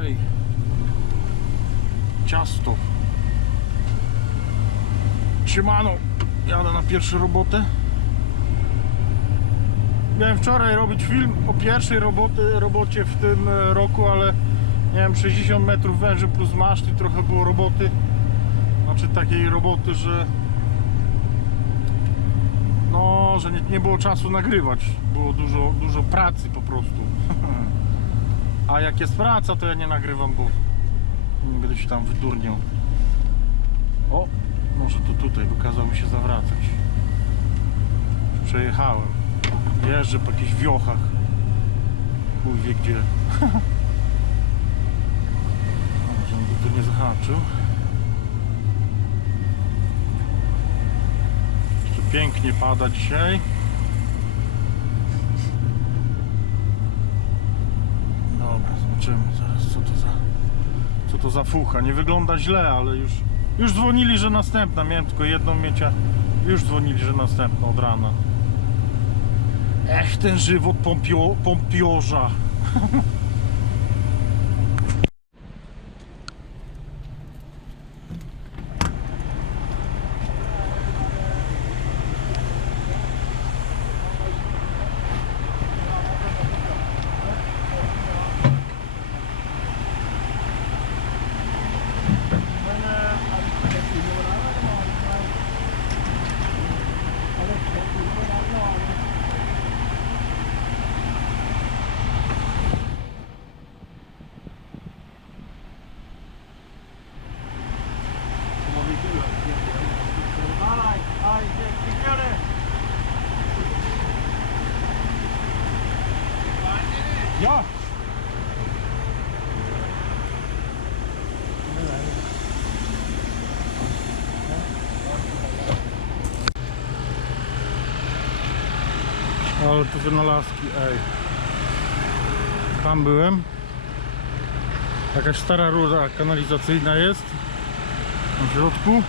Ej. Ciasto. Siemano. Jadę na pierwszą robotę. Miałem wczoraj robić film o pierwszej roboty, robocie w tym e, roku, ale miałem 60 metrów węży plus maszt i trochę było roboty. Znaczy takiej roboty, że no, że nie, nie było czasu nagrywać. Było dużo, dużo pracy po prostu. A jak jest praca, to ja nie nagrywam, bo nie będę się tam wydurniał. O, może to tutaj, bo kazał mi się zawracać. Przejechałem. Jeżdżę po jakichś wiochach. Chuj wie gdzie. Żebym go tu nie zahaczył. Jeszcze pięknie pada dzisiaj. Dobra, zobaczymy zaraz co to za co to za fucha. Nie wygląda źle, ale już już dzwonili, że następna. Miałem tylko jedną miecia. Już dzwonili, że następna od rana. Ech, ten żywot pompio, pompiorza. Ja! Ale to wynalazki, ej. Tam byłem. Jakaś stara rura kanalizacyjna jest. Na środku.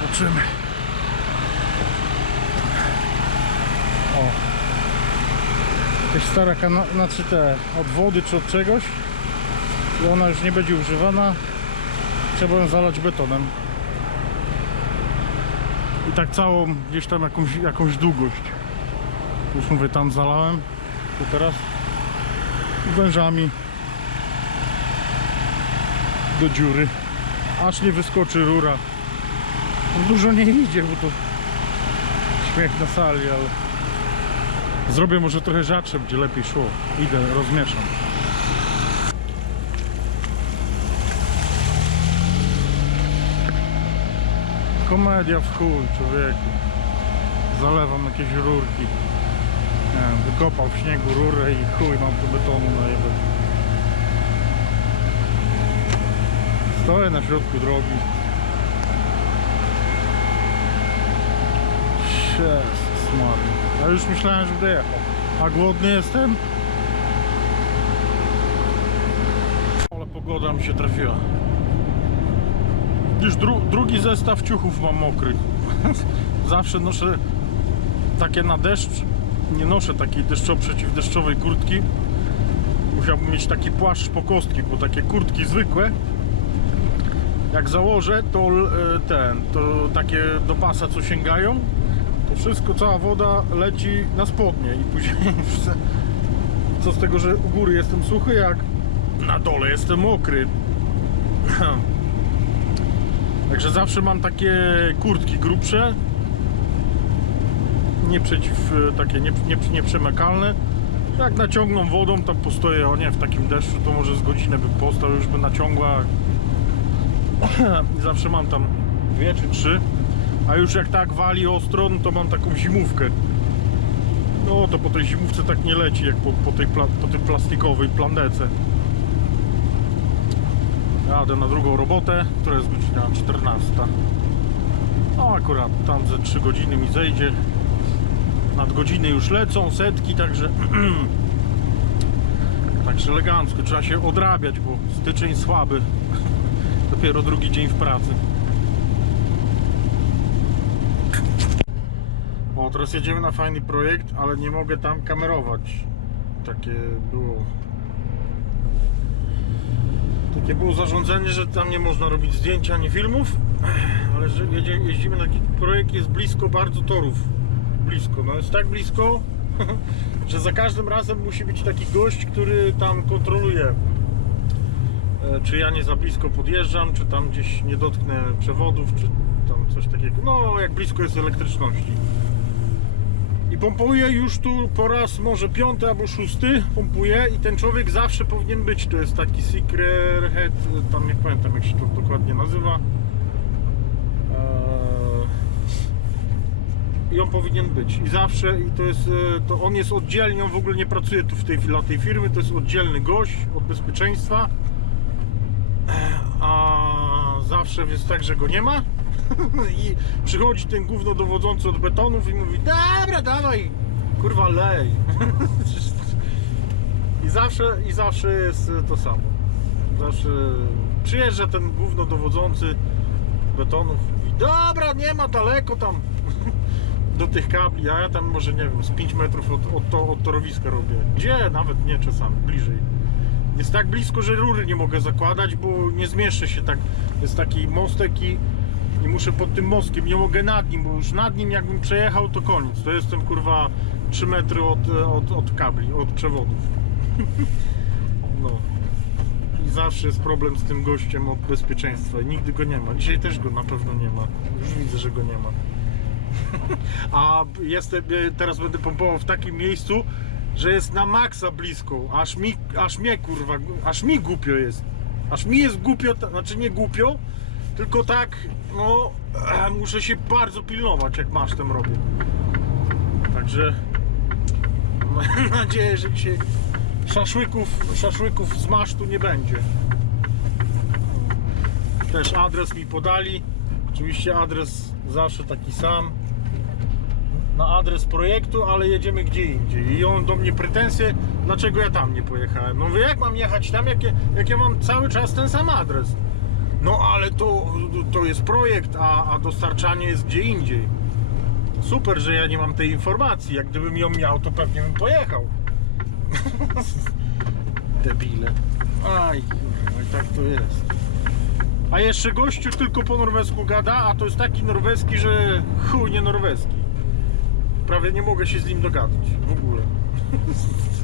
Zobaczymy. O. Jakaś stara kana... znaczy te od wody czy od czegoś. I ona już nie będzie używana. Trzeba ją zalać betonem. I tak całą gdzieś tam jakąś, jakąś długość. Już mówię, tam zalałem. To teraz wężami do dziury. Aż nie wyskoczy rura. Dużo nie idzie, bo to śmiech na sali, ale zrobię może trochę rzadsze, będzie lepiej szło. Idę, rozmieszam. Komedia w chuj, człowieku. Zalewam jakieś rurki. Nie wiem, wykopał w śniegu rurę i chuj, mam tu betonu na jebę. Stoję na środku drogi. Jest smarny. A już myślałem, że dojechał. A głodny jestem? Ale pogoda mi się trafiła. Już dru drugi zestaw ciuchów mam mokry. Zawsze noszę takie na deszcz. Nie noszę takiej deszczo przeciwdeszczowej kurtki. Musiałbym mieć taki płaszcz po kostki, bo takie kurtki zwykłe jak założę, to e, ten, to takie do pasa co sięgają, wszystko, cała woda leci na spodnie i później co z tego, że u góry jestem suchy, jak na dole jestem mokry. Także zawsze mam takie kurtki grubsze, nie przeciw, e, takie nie, nie. Jak naciągną wodą, tam postoję, o nie, w takim deszczu, to może z godzinę bym postał, już by naciągła. Zawsze mam tam dwie czy trzy. A już jak tak wali ostro, no to mam taką zimówkę. No to po tej zimówce tak nie leci, jak po, po tej, pla, po tej plastikowej plandece. Jadę na drugą robotę, która jest godzina 14. No akurat tam ze 3 godziny mi zejdzie. Nadgodziny już lecą, setki, także Także elegancko, trzeba się odrabiać, bo styczeń słaby. Dopiero drugi dzień w pracy. O, teraz jedziemy na fajny projekt, ale nie mogę tam kamerować. Takie było Takie było zarządzenie, że tam nie można robić zdjęć ani filmów, ale że jeździmy na taki projekt, jest blisko bardzo torów. Blisko, no jest tak blisko, że za każdym razem musi być taki gość, który tam kontroluje, e, czy ja nie za blisko podjeżdżam, czy tam gdzieś nie dotknę przewodów, czy tam coś takiego. No, jak blisko jest elektryczności. Pompuję już tu po raz może piąty albo szósty pompuję i ten człowiek zawsze powinien być. To jest taki secret head, tam nie pamiętam jak się to dokładnie nazywa. Eee, I on powinien być. I zawsze, i to jest, e, to on jest oddzielnie, on w ogóle nie pracuje tu w tej, dla tej firmy, to jest oddzielny gość od bezpieczeństwa. Eee, A zawsze jest tak, że go nie ma. I przychodzi ten gówno dowodzący od betonów i mówi Dobra, dawaj, kurwa lej I zawsze, i zawsze jest to samo Zawsze przyjeżdża ten gówno dowodzący betonów i dobra, nie ma daleko tam do tych kabli, a ja tam może nie wiem, z 5 metrów od, od, to, od torowiska robię. Gdzie? Nawet nie czasami, bliżej. Jest tak blisko, że rury nie mogę zakładać, bo nie zmieszczę się tak. Jest taki mostek i, i muszę pod tym mostkiem, nie mogę nad nim, bo już nad nim jakbym przejechał to koniec. To jestem kurwa 3 metry od, od, od kabli, od przewodów. No. I zawsze jest problem z tym gościem od bezpieczeństwa nigdy go nie ma. Dzisiaj też go na pewno nie ma. Już widzę, że go nie ma. A jestem, e, teraz będę pompował w takim miejscu, że jest na maksa blisko. Aż mi, aż mnie kurwa, aż mi głupio jest. Aż mi jest głupio, znaczy nie głupio, tylko tak, no muszę się bardzo pilnować, jak masz tym robię. Także mam nadzieję, że dzisiaj szaszłyków, szaszłyków z masztu nie będzie. Też adres mi podali. Oczywiście adres zawsze taki sam. Na adres projektu, ale jedziemy gdzie indziej. I on do mnie pretensje, dlaczego ja tam nie pojechałem. No mówię, jak mam jechać tam, jak ja, jak ja mam cały czas ten sam adres. No ale to, to jest projekt, a, a dostarczanie jest gdzie indziej. Super, że ja nie mam tej informacji. Jak gdybym ją miał, to pewnie bym pojechał. Debile. Aj, kurwa, i tak to jest. A jeszcze gościu tylko po norwesku gada, a to jest taki norweski, że chuj nie norweski. Prawie nie mogę się z nim dogadać w ogóle.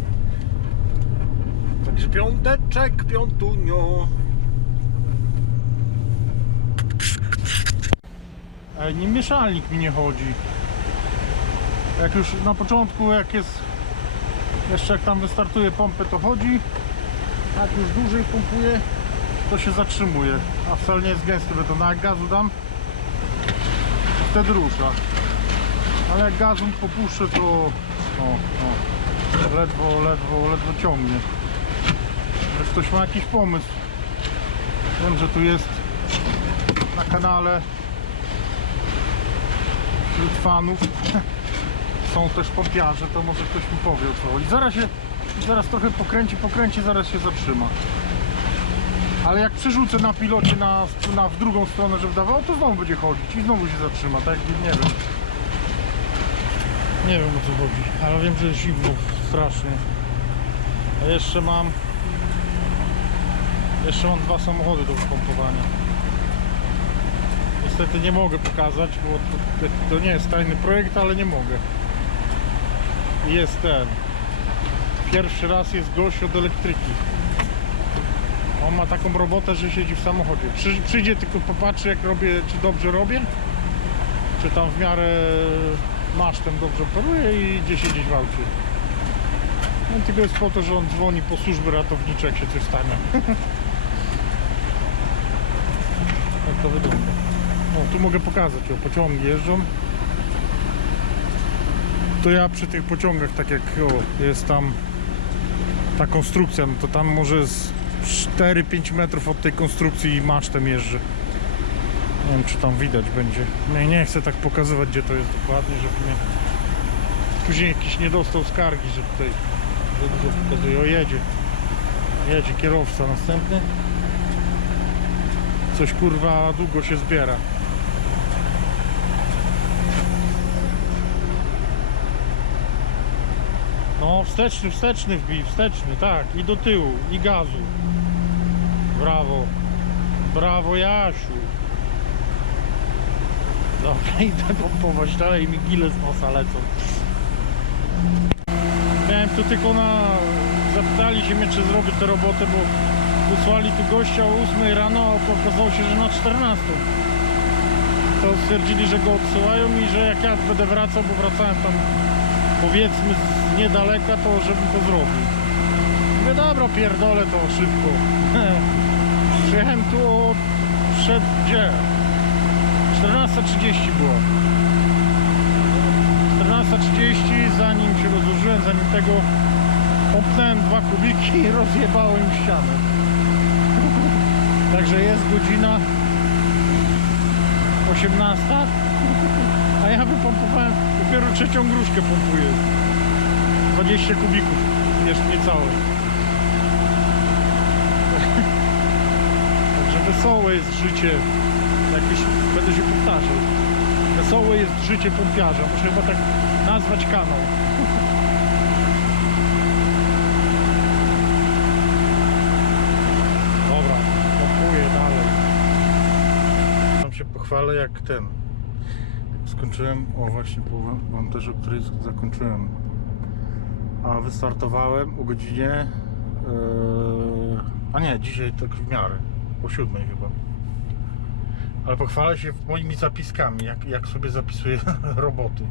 Także piąteczek, piątunio. Ej, nie mieszalnik mi nie chodzi. Jak już na początku, jak jest jeszcze jak tam wystartuje pompę to chodzi. Jak już dłużej pompuje to się zatrzymuje. A wcale nie jest gęsty beton a jak gazu dam wtedy rusza. Ale jak gazu popuszczę to o, o, ledwo, ledwo, ledwo ciągnie. Ktoś ma jakiś pomysł. Wiem, że tu jest na kanale wśród fanów są też pompiarze, to może ktoś mi powie o co chodzi. Zaraz się, zaraz trochę pokręci, pokręci, zaraz się zatrzyma. Ale jak przerzucę na pilocie na, na w drugą stronę, żeby dawało, to znowu będzie chodzić i znowu się zatrzyma, tak nie wiem. Nie wiem o co chodzi, ale wiem, że jest zimno strasznie. A jeszcze mam jeszcze mam dwa samochody do wypompowania. Niestety nie mogę pokazać, bo to, to nie jest tajny projekt, ale nie mogę jest ten. Pierwszy raz jest gość od elektryki. On ma taką robotę, że siedzi w samochodzie. Przy, przyjdzie tylko popatrzy jak robię, czy dobrze robię. Czy tam w miarę masztem dobrze operuje i idzie siedzieć w aucie. No tylko jest po to, że on dzwoni po służby ratownicze jak się coś stanie. tak to wygląda. O, tu mogę pokazać, o, pociągi jeżdżą to ja przy tych pociągach, tak jak o, jest tam ta konstrukcja, no to tam może z 4-5 metrów od tej konstrukcji masztem jeżdżę. Nie wiem, czy tam widać będzie. Nie, nie chcę tak pokazywać, gdzie to jest dokładnie, żeby mnie później jakiś nie dostał skargi, że tutaj za dużo pokazuje. O, jedzie. Jedzie kierowca następny. Coś kurwa długo się zbiera. No, wsteczny, wsteczny wbij, wsteczny, tak. I do tyłu, i gazu. Brawo. Brawo Jasiu. Dobra, idę pompować dalej, mi gile z nosa lecą. Miałem tu tylko na... Zapytali się mnie, czy zrobię tę robotę, bo wysłali tu gościa o 8 rano, a okazało się, że na 14. To stwierdzili, że go odsyłają i że jak ja będę wracał, bo wracałem tam powiedzmy z niedaleka, to żebym to zrobił. Mówię, dobra, pierdolę to szybko. Przyjechałem tu przed... gdzie? 14.30 było. 14.30, zanim się rozłożyłem, zanim tego popnąłem dwa kubiki i rozjebałem ścianę. Także jest godzina 18, a ja wypompowałem, dopiero trzecią gruszkę pompuję. 20 kubików, jeszcze niecałe. Także wesołe jest życie, jakbyś, będę się powtarzał. Wesołe jest życie pompiarza, muszę chyba tak nazwać kanał. Dobra, pompuję dalej. Tam się pochwalę jak ten. Skończyłem, o właśnie połowę montażu, który zakończyłem. A wystartowałem o godzinie. Yy, a nie, dzisiaj tak w miarę. O siódmej chyba. Ale pochwalę się moimi zapiskami, jak, jak sobie zapisuję roboty.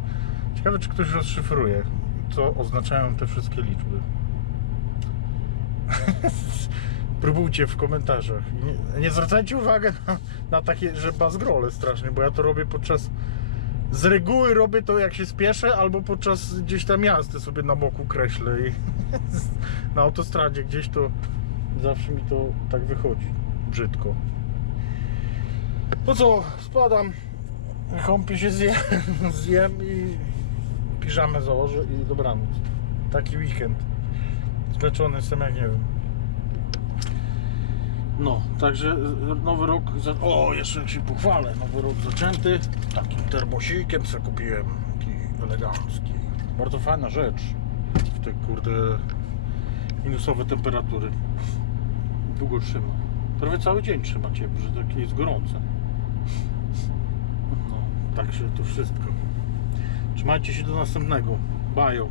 Ciekawe, czy ktoś rozszyfruje, co oznaczają te wszystkie liczby. Próbujcie w komentarzach. Nie, nie zwracajcie uwagi na, na takie, że bazgrole strasznie, bo ja to robię podczas. Z reguły robię to jak się spieszę, albo podczas gdzieś tam jazdy sobie na boku kreślę i na autostradzie gdzieś to zawsze mi to tak wychodzi brzydko. No co, spadam, kąpię się, zjem, zjem i piżamę założę i dobranoc. Taki weekend. Zmęczony jestem jak nie wiem. No, także y, nowy rok. Za... O, jeszcze jak się pochwalę. Nowy rok zaczęty. Takim termosikiem co kupiłem. Taki elegancki. Bardzo fajna rzecz. W te kurde minusowe temperatury. Długo trzyma. Prawie cały dzień trzyma ciepło, że takie jest gorące. No, także to wszystko. Trzymajcie się do następnego. Bajo.